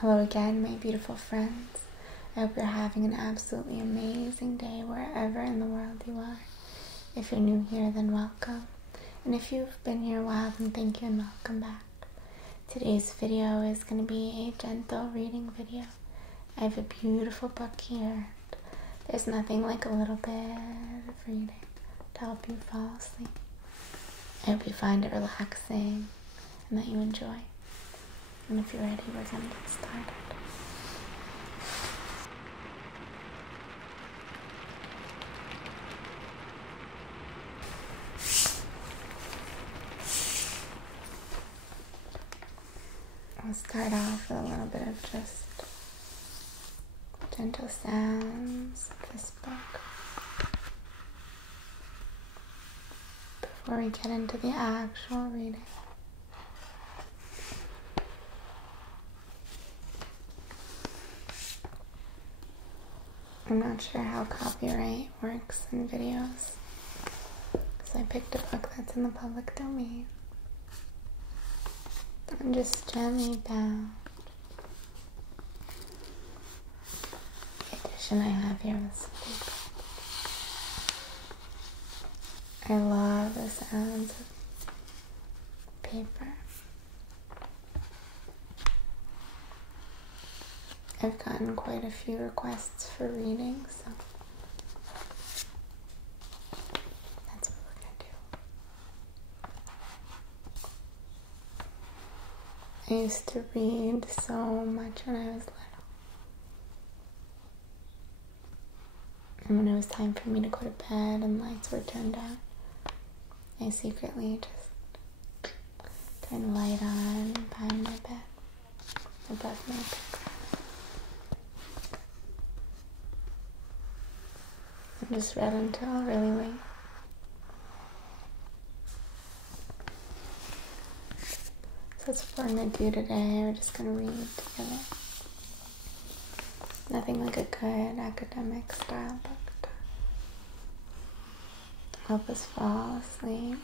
Hello again, my beautiful friends. I hope you're having an absolutely amazing day wherever in the world you are. If you're new here, then welcome. And if you've been here a while, then thank you and welcome back. Today's video is going to be a gentle reading video. I have a beautiful book here. There's nothing like a little bit of reading to help you fall asleep. I hope you find it relaxing and that you enjoy. And if you're ready, we're going to get started. I'll start off with a little bit of just gentle sounds of this book before we get into the actual reading. I'm not sure how copyright works in videos, so I picked a book that's in the public domain. And just gently bound. The edition I have here with some paper. I love the sounds of paper. I've gotten quite a few requests for reading, so that's what we're going to do. I used to read so much when I was little. And when it was time for me to go to bed and lights were turned down, I secretly just turned the light on behind my bed, above my bed. I just read until really late. So that's what we're going to do today. We're just going to read together. Nothing like a good academic style book to help us fall asleep.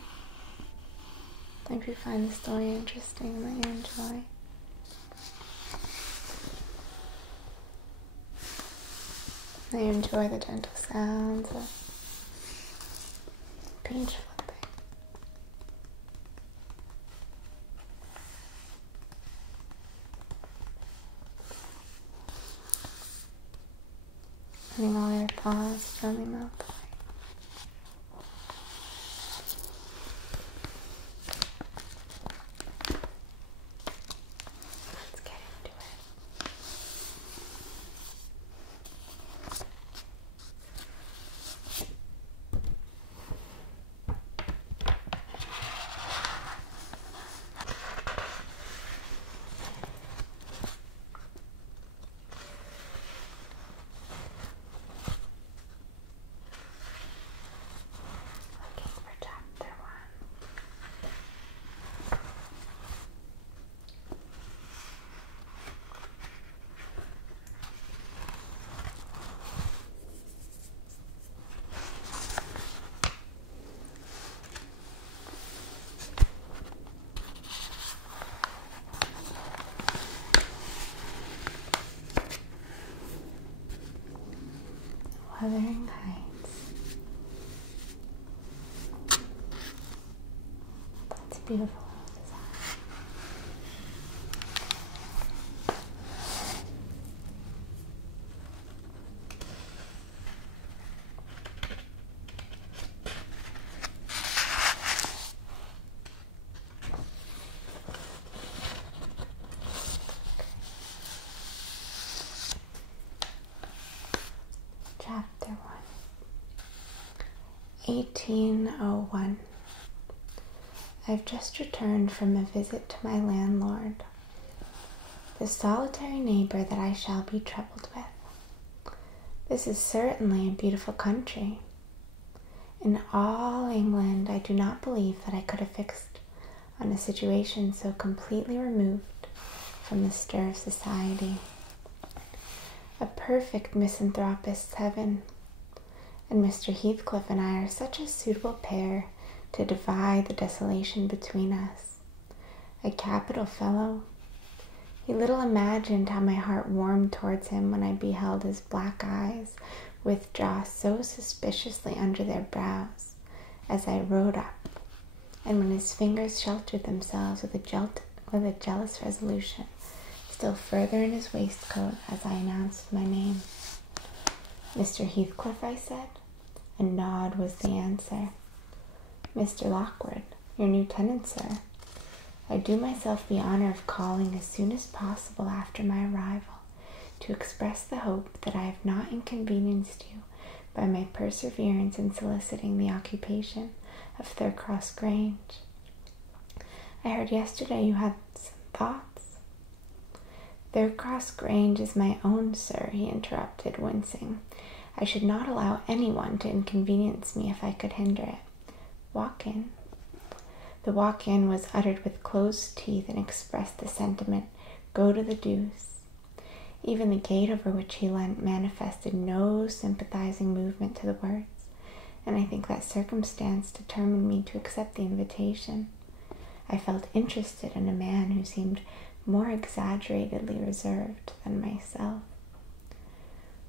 If you find the story interesting that you enjoy. I enjoy the gentle sounds of page flipping. Letting all your thoughts gently melt away. Let's get into it. Wuthering Heights. That's beautiful. Chapter 1. 1801. I've just returned from a visit to my landlord, the solitary neighbor that I shall be troubled with. This is certainly a beautiful country. In all England, I do not believe that I could have fixed on a situation so completely removed from the stir of society. A perfect misanthropist's heaven, and Mr. Heathcliff and I are such a suitable pair to divide the desolation between us. A capital fellow, He little imagined how my heart warmed towards him when I beheld his black eyes withdraw so suspiciously under their brows as I rode up, and when his fingers sheltered themselves with a jealous resolution still further in his waistcoat as I announced my name. "Mr. Heathcliff," I said. A nod was the answer. "Mr. Lockwood, your new tenant, sir. I do myself the honor of calling as soon as possible after my arrival to express the hope that I have not inconvenienced you by my perseverance in soliciting the occupation of Thurcross Grange. I heard yesterday you had some thoughts." "Thurcross Grange is my own, sir," he interrupted, wincing. "I should not allow anyone to inconvenience me if I could hinder it. Walk in." The walk-in was uttered with closed teeth and expressed the sentiment, "Go to the deuce." Even the gate over which he leant manifested no sympathizing movement to the words, and I think that circumstance determined me to accept the invitation. I felt interested in a man who seemed more exaggeratedly reserved than myself.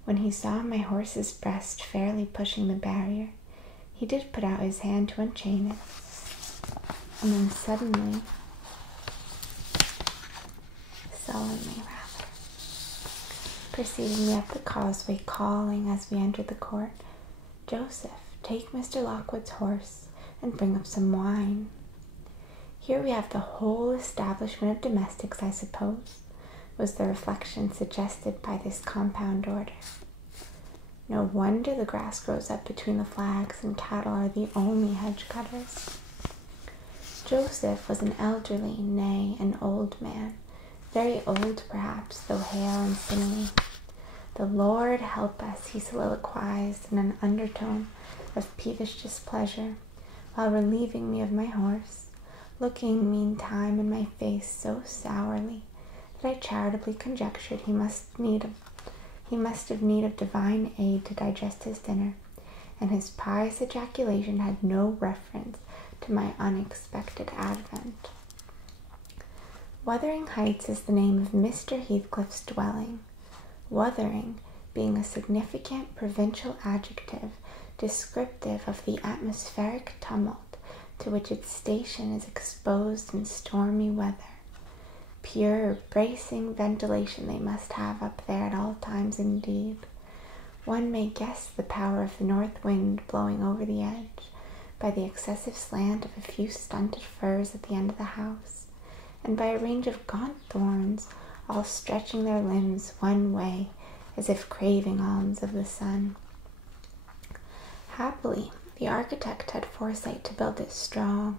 When he saw my horse's breast fairly pushing the barrier, he did put out his hand to unchain it, and then sullenly preceded me up the causeway, calling as we entered the court, "Joseph, take Mr. Lockwood's horse and bring up some wine." "Here we have the whole establishment of domestics, I suppose," was the reflection suggested by this compound order. No wonder the grass grows up between the flags and cattle are the only hedge cutters. Joseph was an elderly, nay, an old man, very old perhaps, though hale and sinewy. "The Lord help us," he soliloquized in an undertone of peevish displeasure, while relieving me of my horse, looking meantime in my face so sourly that I charitably conjectured he must have need of divine aid to digest his dinner, and his pious ejaculation had no reference to my unexpected advent. Wuthering Heights is the name of Mr. Heathcliff's dwelling, Wuthering being a significant provincial adjective descriptive of the atmospheric tumult to which its station is exposed in stormy weather. Pure, bracing ventilation they must have up there at all times indeed. One may guess the power of the north wind blowing over the edge by the excessive slant of a few stunted firs at the end of the house, and by a range of gaunt thorns, all stretching their limbs one way, as if craving alms of the sun. Happily, the architect had foresight to build it strong.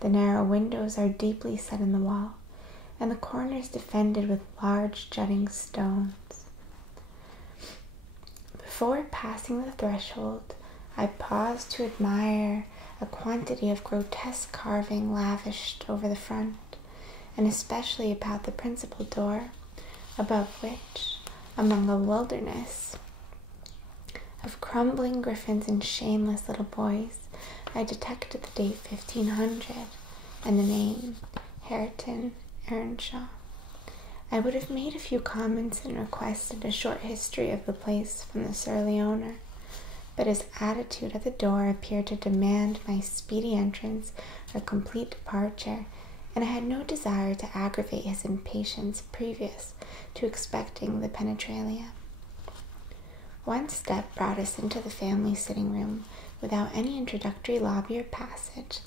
The narrow windows are deeply set in the wall, and the corners defended with large jutting stones. Before passing the threshold, I paused to admire a quantity of grotesque carving lavished over the front, and especially about the principal door, above which, among a wilderness of crumbling griffins and shameless little boys, I detected the date 1500 and the name Hareton Earnshaw. I would have made a few comments and requested a short history of the place from the surly owner, but his attitude at the door appeared to demand my speedy entrance or complete departure, and I had no desire to aggravate his impatience previous to expecting the penetralia. One step brought us into the family sitting room without any introductory lobby or passage.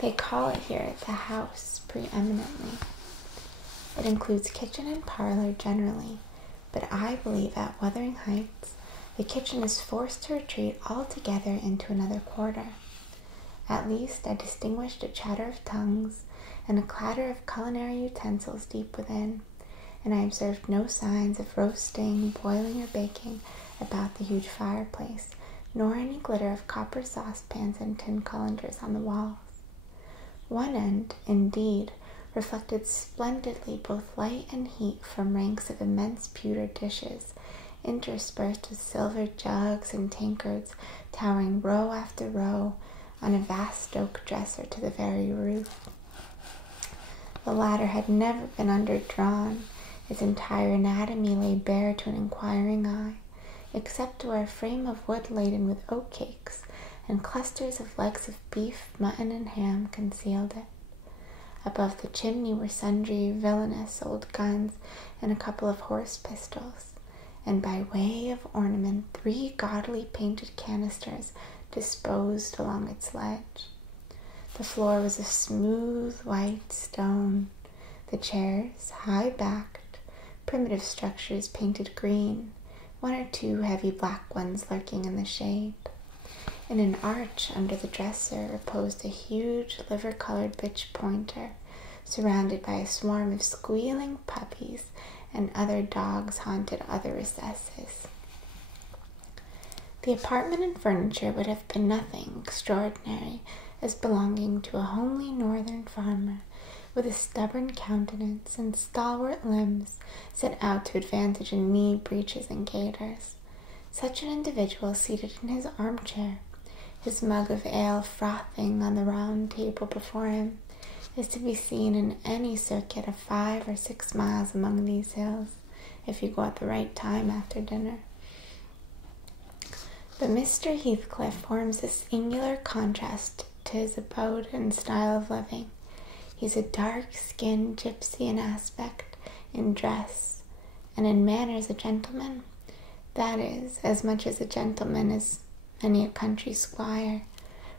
They call it here the house preeminently. It includes kitchen and parlor generally, but I believe at Wuthering Heights the kitchen is forced to retreat altogether into another quarter. At least I distinguished a chatter of tongues and a clatter of culinary utensils deep within, and I observed no signs of roasting, boiling, or baking about the huge fireplace, nor any glitter of copper saucepans and tin colanders on the walls. One end, indeed, reflected splendidly both light and heat from ranks of immense pewter dishes, interspersed with silver jugs and tankards towering row after row on a vast oak dresser to the very roof. The latter had never been underdrawn. Its entire anatomy lay bare to an inquiring eye, except where a frame of wood laden with oatcakes and clusters of legs of beef, mutton, and ham concealed it. Above the chimney were sundry villainous old guns and a couple of horse pistols, and by way of ornament 3 gaudily painted canisters disposed along its ledge. The floor was of smooth white stone, the chairs high-backed, primitive structures painted green, 1 or 2 heavy black ones lurking in the shade. In an arch under the dresser reposed a huge liver-colored bitch pointer, surrounded by a swarm of squealing puppies and other dogs haunted other recesses. The apartment and furniture would have been nothing extraordinary, as belonging to a homely northern farmer with a stubborn countenance and stalwart limbs set out to advantage in knee breeches and gaiters. Such an individual seated in his armchair, his mug of ale frothing on the round table before him, is to be seen in any circuit of 5 or 6 miles among these hills, if you go at the right time after dinner. But Mr. Heathcliff forms a singular contrast to his abode and style of living. He's a dark-skinned gypsy in aspect, in dress, and in manners a gentleman. That is, as much as a gentleman as many a country squire,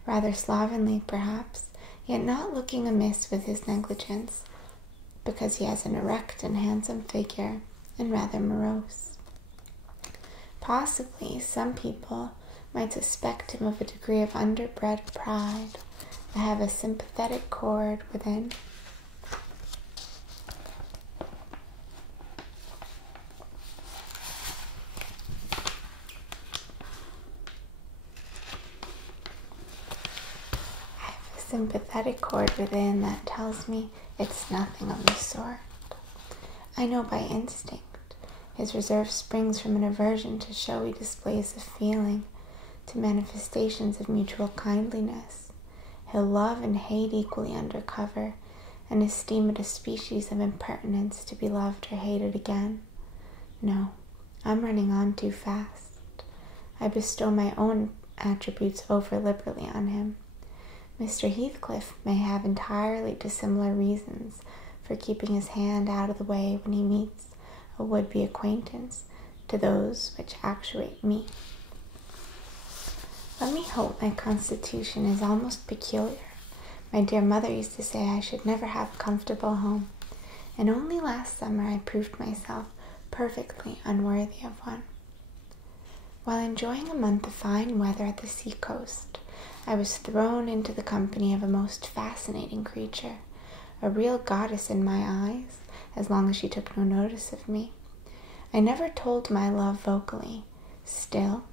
rather slovenly perhaps, yet not looking amiss with his negligence, because he has an erect and handsome figure, and rather morose. Possibly some people might suspect him of a degree of underbred pride. I have a sympathetic chord within. That tells me it's nothing of the sort. I know by instinct. His reserve springs from an aversion to showy displays of feeling, to manifestations of mutual kindliness. He'll love and hate equally under cover, and esteem it a species of impertinence to be loved or hated again. No, I'm running on too fast. I bestow my own attributes over liberally on him. Mr. Heathcliff may have entirely dissimilar reasons for keeping his hand out of the way when he meets a would-be acquaintance to those which actuate me. Let me hope my constitution is almost peculiar. My dear mother used to say I should never have a comfortable home, and only last summer I proved myself perfectly unworthy of one. While enjoying a month of fine weather at the sea-coast, I was thrown into the company of a most fascinating creature, a real goddess in my eyes, as long as she took no notice of me. I never told my love vocally. Still,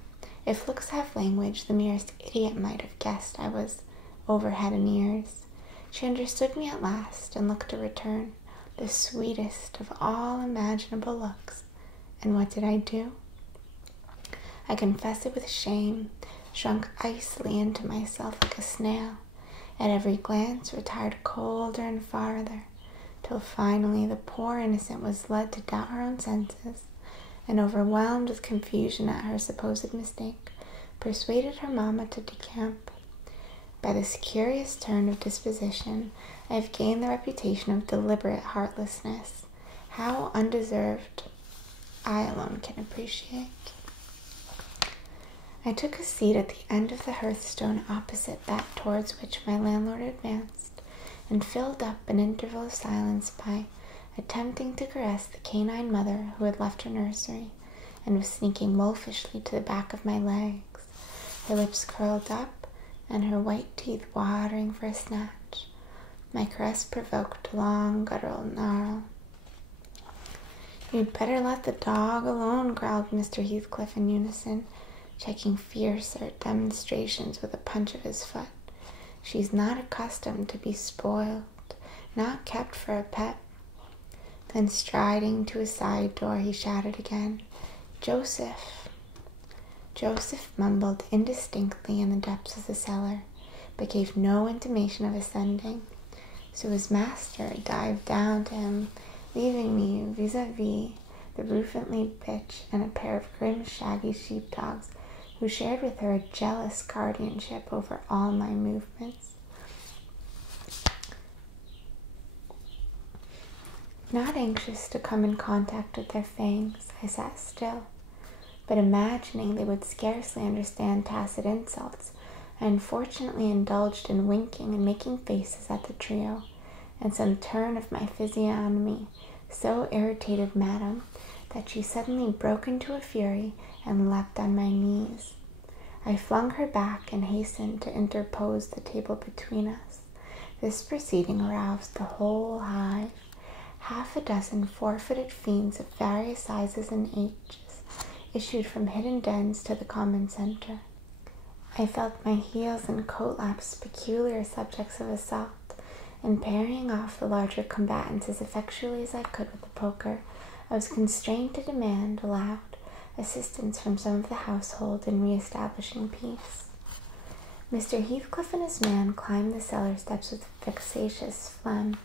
if looks have language, the merest idiot might have guessed I was over head and ears. She understood me at last, and looked a return, the sweetest of all imaginable looks. And what did I do? I confess it with shame, shrunk icily into myself like a snail, at every glance retired colder and farther, till finally the poor innocent was led to doubt her own senses, and overwhelmed with confusion at her supposed mistake, persuaded her mamma to decamp. By this curious turn of disposition, I have gained the reputation of deliberate heartlessness. How undeserved, I alone can appreciate. I took a seat at the end of the hearthstone opposite that towards which my landlord advanced, and filled up an interval of silence by attempting to caress the canine mother who had left her nursery, and was sneaking wolfishly to the back of my legs, her lips curled up, and her white teeth watering for a snatch. My caress provoked a long guttural gnarl. "You'd better let the dog alone," growled Mr. Heathcliff in unison, checking fiercer demonstrations with a punch of his foot. "She's not accustomed to be spoiled, not kept for a pet." Then striding to a side door, he shouted again, "Joseph!" Joseph mumbled indistinctly in the depths of the cellar, but gave no intimation of ascending. So his master dived down to him, leaving me vis-a-vis the ruffianly bitch and a pair of grim, shaggy sheepdogs who shared with her a jealous guardianship over all my movements. Not anxious to come in contact with their fangs, I sat still, but imagining they would scarcely understand tacit insults, I unfortunately indulged in winking and making faces at the trio, and some turn of my physiognomy so irritated Madame that she suddenly broke into a fury and leapt on my knees. I flung her back and hastened to interpose the table between us. This proceeding aroused the whole hive. Half a dozen four-footed fiends of various sizes and ages issued from hidden dens to the common center. I felt my heels and coat laps peculiar subjects of assault, and parrying off the larger combatants as effectually as I could with the poker, I was constrained to demand aloud assistance from some of the household in re-establishing peace. Mr. Heathcliff and his man climbed the cellar steps with vexatious phlegm.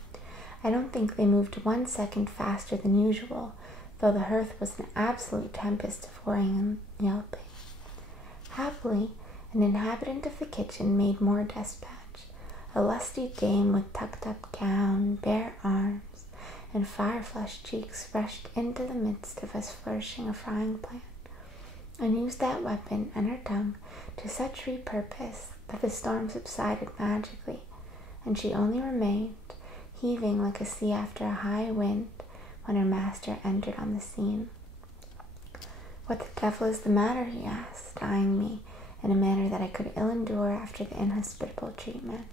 I don't think they moved 1 second faster than usual, though the hearth was an absolute tempest of whirring and yelping. Happily, an inhabitant of the kitchen made more despatch. A lusty dame with tucked-up gown, bare arms, and fire-flushed cheeks rushed into the midst of us flourishing a frying-pan, and used that weapon and her tongue to such repurpose that the storm subsided magically, and she only remained heaving like a sea after a high wind when her master entered on the scene. "What the devil is the matter?" he asked, eyeing me in a manner that I could ill endure after the inhospitable treatment.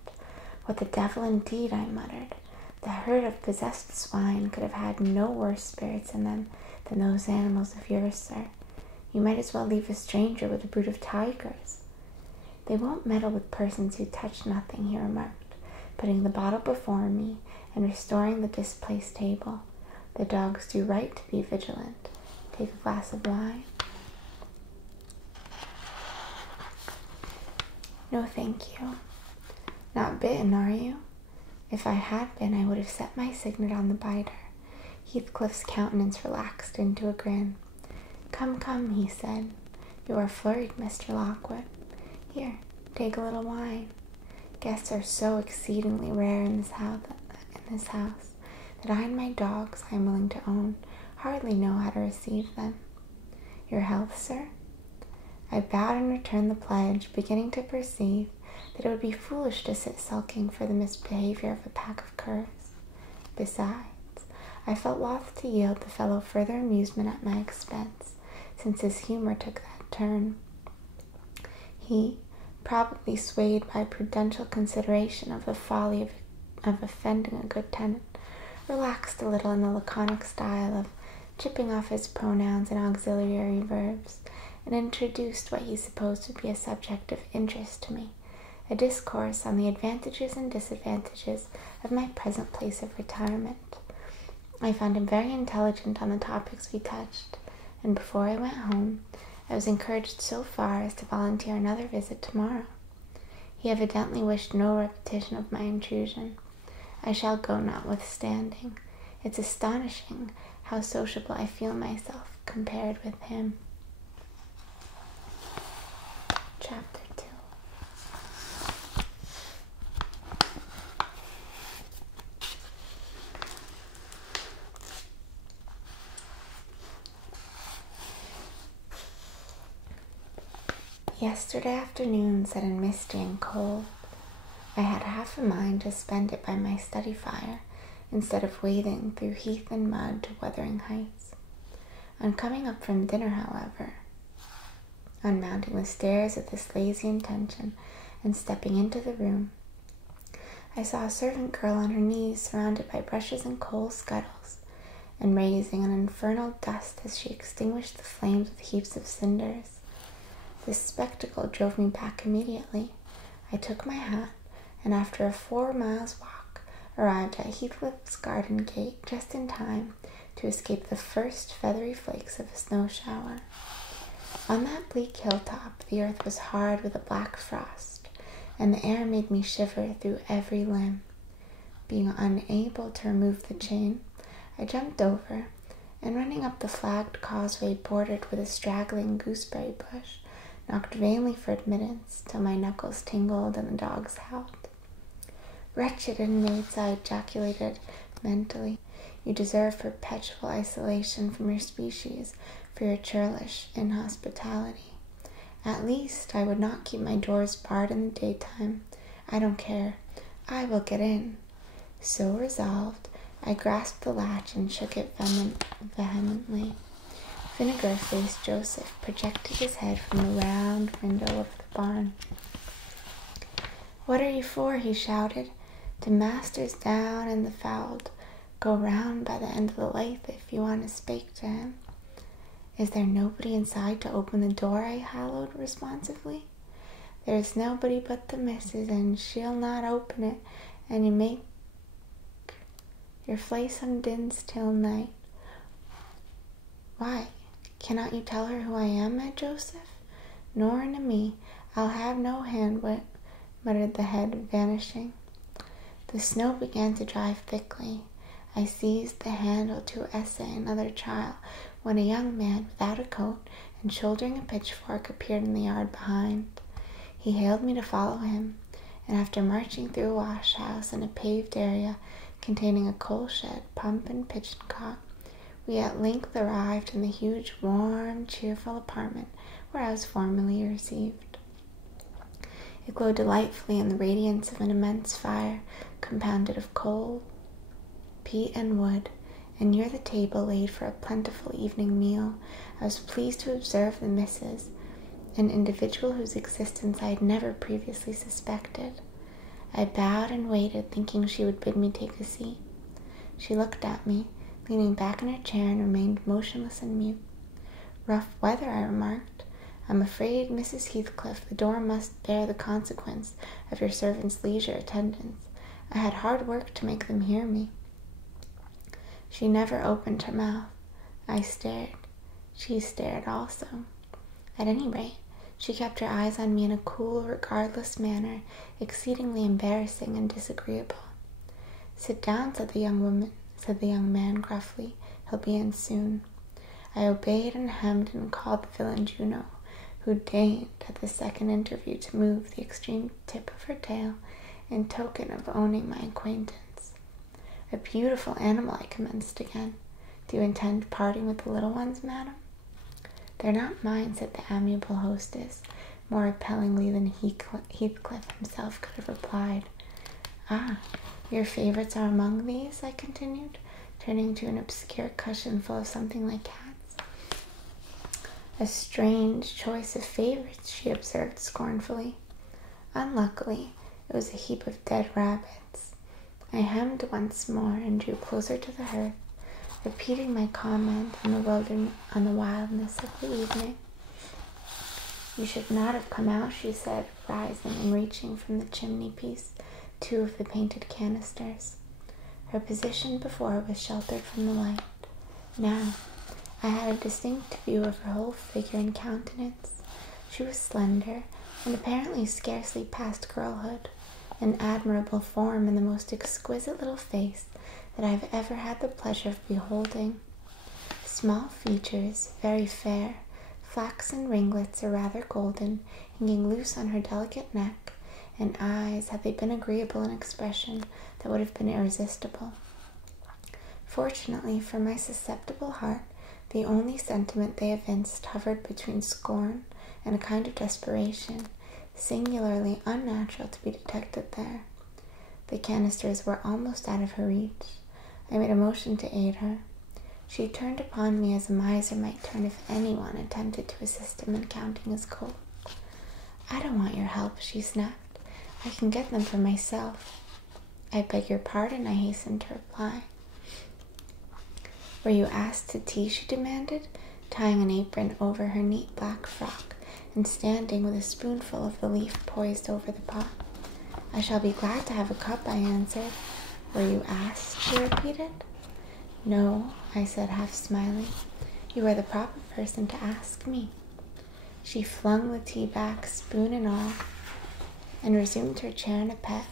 "What the devil indeed?" I muttered. "The herd of possessed swine could have had no worse spirits in them than those animals of yours, sir. You might as well leave a stranger with a brood of tigers." "They won't meddle with persons who touch nothing," he remarked, putting the bottle before me and restoring the displaced table. "The dogs do right to be vigilant. Take a glass of wine?" "No, thank you." "Not bitten, are you?" If I had been, I would have set my signet on the biter. Heathcliff's countenance relaxed into a grin. "Come, come," he said. "You are flurried, Mr. Lockwood. Here, take a little wine. Guests are so exceedingly rare in this house that I and my dogs, I am willing to own, hardly know how to receive them. Your health, sir?" I bowed and returned the pledge, beginning to perceive that it would be foolish to sit sulking for the misbehavior of a pack of curs. Besides, I felt loth to yield the fellow further amusement at my expense, since his humor took that turn. He, probably swayed by prudential consideration of the folly of offending a good tenant, relaxed a little in the laconic style of chipping off his pronouns and auxiliary verbs, and introduced what he supposed to be a subject of interest to me, a discourse on the advantages and disadvantages of my present place of retirement. I found him very intelligent on the topics we touched, and before I went home, I was encouraged so far as to volunteer another visit tomorrow. He evidently wished no repetition of my intrusion. I shall go notwithstanding. It's astonishing how sociable I feel myself compared with him. Chapter 2. Yesterday afternoon set in misty and cold. I had half a mind to spend it by my study fire instead of wading through heath and mud to Wuthering Heights. On coming up from dinner, however, on mounting the stairs with this lazy intention and stepping into the room, I saw a servant girl on her knees surrounded by brushes and coal scuttles, and raising an infernal dust as she extinguished the flames with heaps of cinders. This spectacle drove me back immediately. I took my hat, and after a 4 miles walk, arrived at Heathcliff's garden gate just in time to escape the first feathery flakes of a snow shower. On that bleak hilltop, the earth was hard with a black frost, and the air made me shiver through every limb. Being unable to remove the chain, I jumped over, and running up the flagged causeway bordered with a straggling gooseberry bush, knocked vainly for admittance till my knuckles tingled and the dogs howled. "Wretched inmates," I ejaculated mentally, "you deserve perpetual isolation from your species for your churlish inhospitality. At least I would not keep my doors barred in the daytime. I don't care. I will get in." So resolved, I grasped the latch and shook it vehemently. Vinegar-faced Joseph projected his head from the round window of the barn. "What are you for?" he shouted. "To master's down in the fold. Go round by the end of the lath if you want to speak to him." "Is there nobody inside to open the door?" I hallooed responsively. "There's nobody but the missus, and she'll not open it, and you make your flaysome dins till night." "Why, cannot you tell her who I am, my Joseph?" "Nor to me. I'll have no hand wit," muttered the head, vanishing. The snow began to drive thickly. I seized the handle to essay another trial when a young man without a coat and shouldering a pitchfork appeared in the yard behind. He hailed me to follow him, and after marching through a wash house and a paved area containing a coal shed, pump, and pigeon cot, we at length arrived in the huge, warm, cheerful apartment where I was formerly received. It glowed delightfully in the radiance of an immense fire compounded of coal, peat, and wood, and near the table laid for a plentiful evening meal, I was pleased to observe the missus, an individual whose existence I had never previously suspected. I bowed and waited, thinking she would bid me take a seat. She looked at me, leaning back in her chair, and remained motionless and mute. "Rough weather," I remarked. "I'm afraid, Mrs. Heathcliff, the door must bear the consequence of your servant's leisure attendance. I had hard work to make them hear me." She never opened her mouth. I stared. She stared also. At any rate, she kept her eyes on me in a cool, regardless manner, exceedingly embarrassing and disagreeable. "Sit down," said the young man gruffly. "He'll be in soon." I obeyed and hemmed and called the villain Juno, who deigned at the second interview to move the extreme tip of her tail in token of owning my acquaintance. "A beautiful animal," I commenced again. "Do you intend parting with the little ones, madam?" "They're not mine," said the amiable hostess, more repellingly than Heathcliff himself could have replied. "Ah, your favorites are among these?" I continued, turning to an obscure cushion full of something like cats. "A strange choice of favorites," she observed scornfully. Unluckily, it was a heap of dead rabbits. I hemmed once more and drew closer to the hearth, repeating my comment on the wildness of the evening. "You should not have come out," she said, rising and reaching from the chimney-piece 2 of the painted canisters. Her position before was sheltered from the light. Now, I had a distinct view of her whole figure and countenance. She was slender, and apparently scarcely past girlhood, an admirable form and the most exquisite little face that I have ever had the pleasure of beholding. Small features, very fair, flaxen ringlets or rather golden, hanging loose on her delicate neck, and eyes, had they been agreeable in expression, that would have been irresistible. Fortunately for my susceptible heart, the only sentiment they evinced hovered between scorn and a kind of desperation, singularly unnatural to be detected there. The canisters were almost out of her reach. I made a motion to aid her. She turned upon me as a miser might turn if anyone attempted to assist him in counting his gold. "I don't want your help," she snapped. "I can get them for myself." "I beg your pardon," I hastened to reply. "Were you asked to tea?" she demanded, tying an apron over her neat black frock and standing with a spoonful of the leaf poised over the pot. "I shall be glad to have a cup," I answered. "Were you asked?" she repeated. "No," I said, half smiling. "You are the proper person to ask me." She flung the tea back, spoon and all, and resumed her chair in a pet.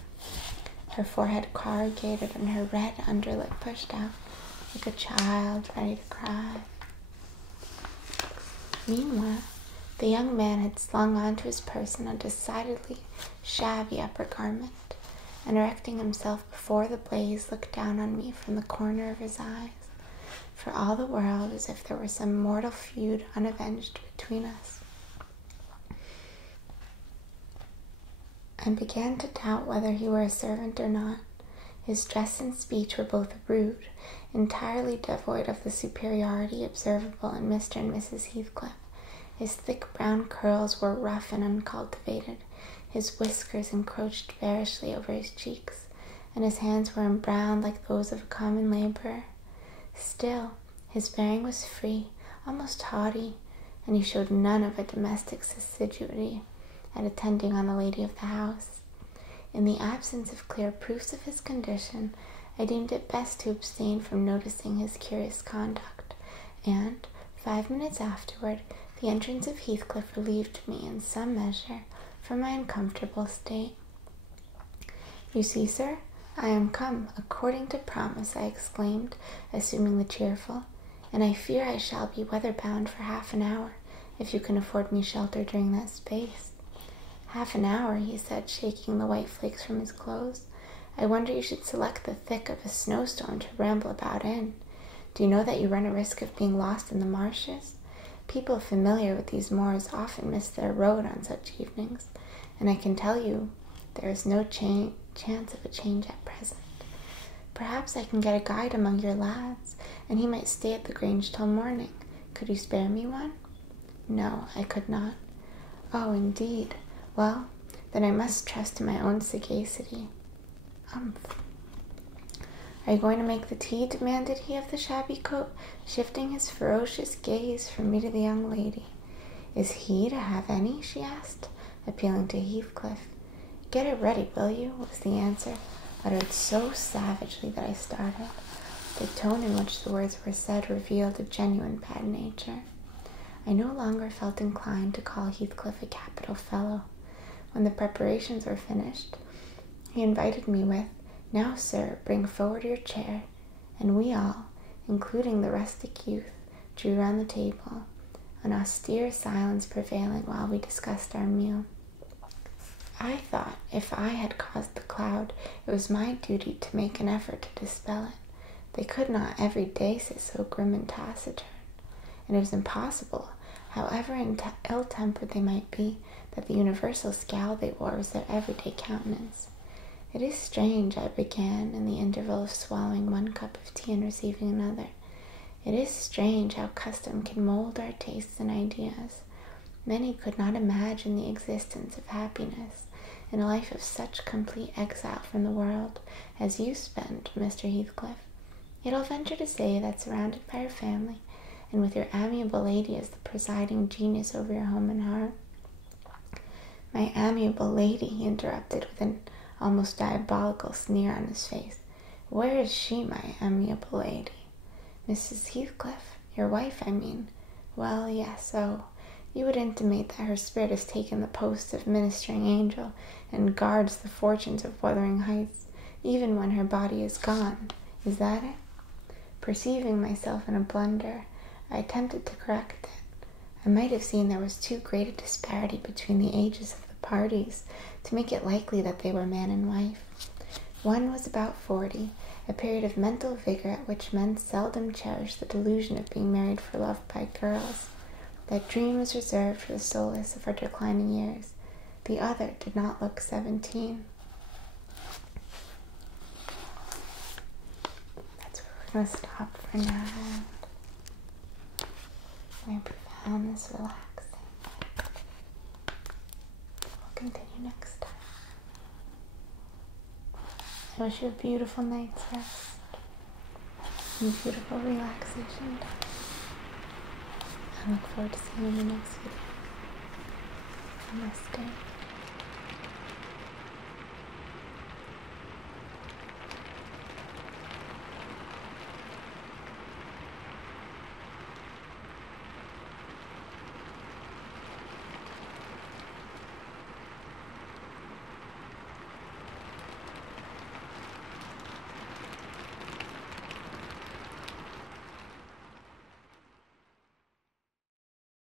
her forehead corrugated and her red underlip pushed out like a child ready to cry. Meanwhile, the young man had slung onto his person a decidedly shabby upper garment, and erecting himself before the blaze, looked down on me from the corner of his eyes, for all the world as if there were some mortal feud unavenged between us. I began to doubt whether he were a servant or not. His dress and speech were both rude, entirely devoid of the superiority observable in Mr. and Mrs. Heathcliff. His thick brown curls were rough and uncultivated. His whiskers encroached bearishly over his cheeks, and his hands were embrowned like those of a common laborer. Still, his bearing was free, almost haughty, and he showed none of a domestic's assiduity at attending on the lady of the house. In the absence of clear proofs of his condition, I deemed it best to abstain from noticing his curious conduct, and 5 minutes afterward, the entrance of Heathcliff relieved me in some measure from my uncomfortable state. "You see, sir, I am come, according to promise," I exclaimed, assuming the cheerful, "and I fear I shall be weather-bound for half an hour, if you can afford me shelter during that space." "Half an hour," he said, shaking the white flakes from his clothes. "I wonder you should select the thick of a snowstorm to ramble about in. Do you know that you run a risk of being lost in the marshes? People familiar with these moors often miss their road on such evenings, and I can tell you there is no chance of a change at present. Perhaps I can get a guide among your lads, and he might stay at the Grange till morning. Could you spare me one?" "No, I could not." "Oh, indeed. Well, then I must trust to my own sagacity." "Umph. Are you going to make the tea?" demanded he of the shabby coat, shifting his ferocious gaze from me to the young lady. "Is he to have any?" she asked, appealing to Heathcliff. "Get it ready, will you?" was the answer, uttered so savagely that I started. The tone in which the words were said revealed a genuine bad nature. I no longer felt inclined to call Heathcliff a capital fellow. When the preparations were finished, he invited me with, "Now, sir, bring forward your chair," and we all, including the rustic youth, drew round the table, an austere silence prevailing while we discussed our meal. I thought if I had caused the cloud, it was my duty to make an effort to dispel it. They could not every day sit so grim and taciturn, and it was impossible, however ill-tempered they might be, that the universal scowl they wore was their everyday countenance. "It is strange," I began, in the interval of swallowing one cup of tea and receiving another. "It is strange how custom can mold our tastes and ideas. Many could not imagine the existence of happiness in a life of such complete exile from the world as you spend, Mr. Heathcliff. Yet I'll venture to say that surrounded by your family, and with your amiable lady as the presiding genius over your home and heart—" "My amiable lady," he interrupted with an almost diabolical sneer on his face. "Where is she, my amiable lady?" "Mrs. Heathcliff, your wife, I mean." "Well, yes, oh, you would intimate that her spirit has taken the post of ministering angel, and guards the fortunes of Wuthering Heights, even when her body is gone. Is that it?" Perceiving myself in a blunder, I attempted to correct it. I might have seen there was too great a disparity between the ages of the parties to make it likely that they were man and wife. One was about 40, a period of mental vigor at which men seldom cherish the delusion of being married for love by girls. That dream was reserved for the solace of her declining years. The other did not look 17. That's where we're going to stop for now. I hope you found this relaxing. We'll continue next time. I wish you a beautiful night's rest and beautiful relaxation time. I look forward to seeing you in the next video. Namaste.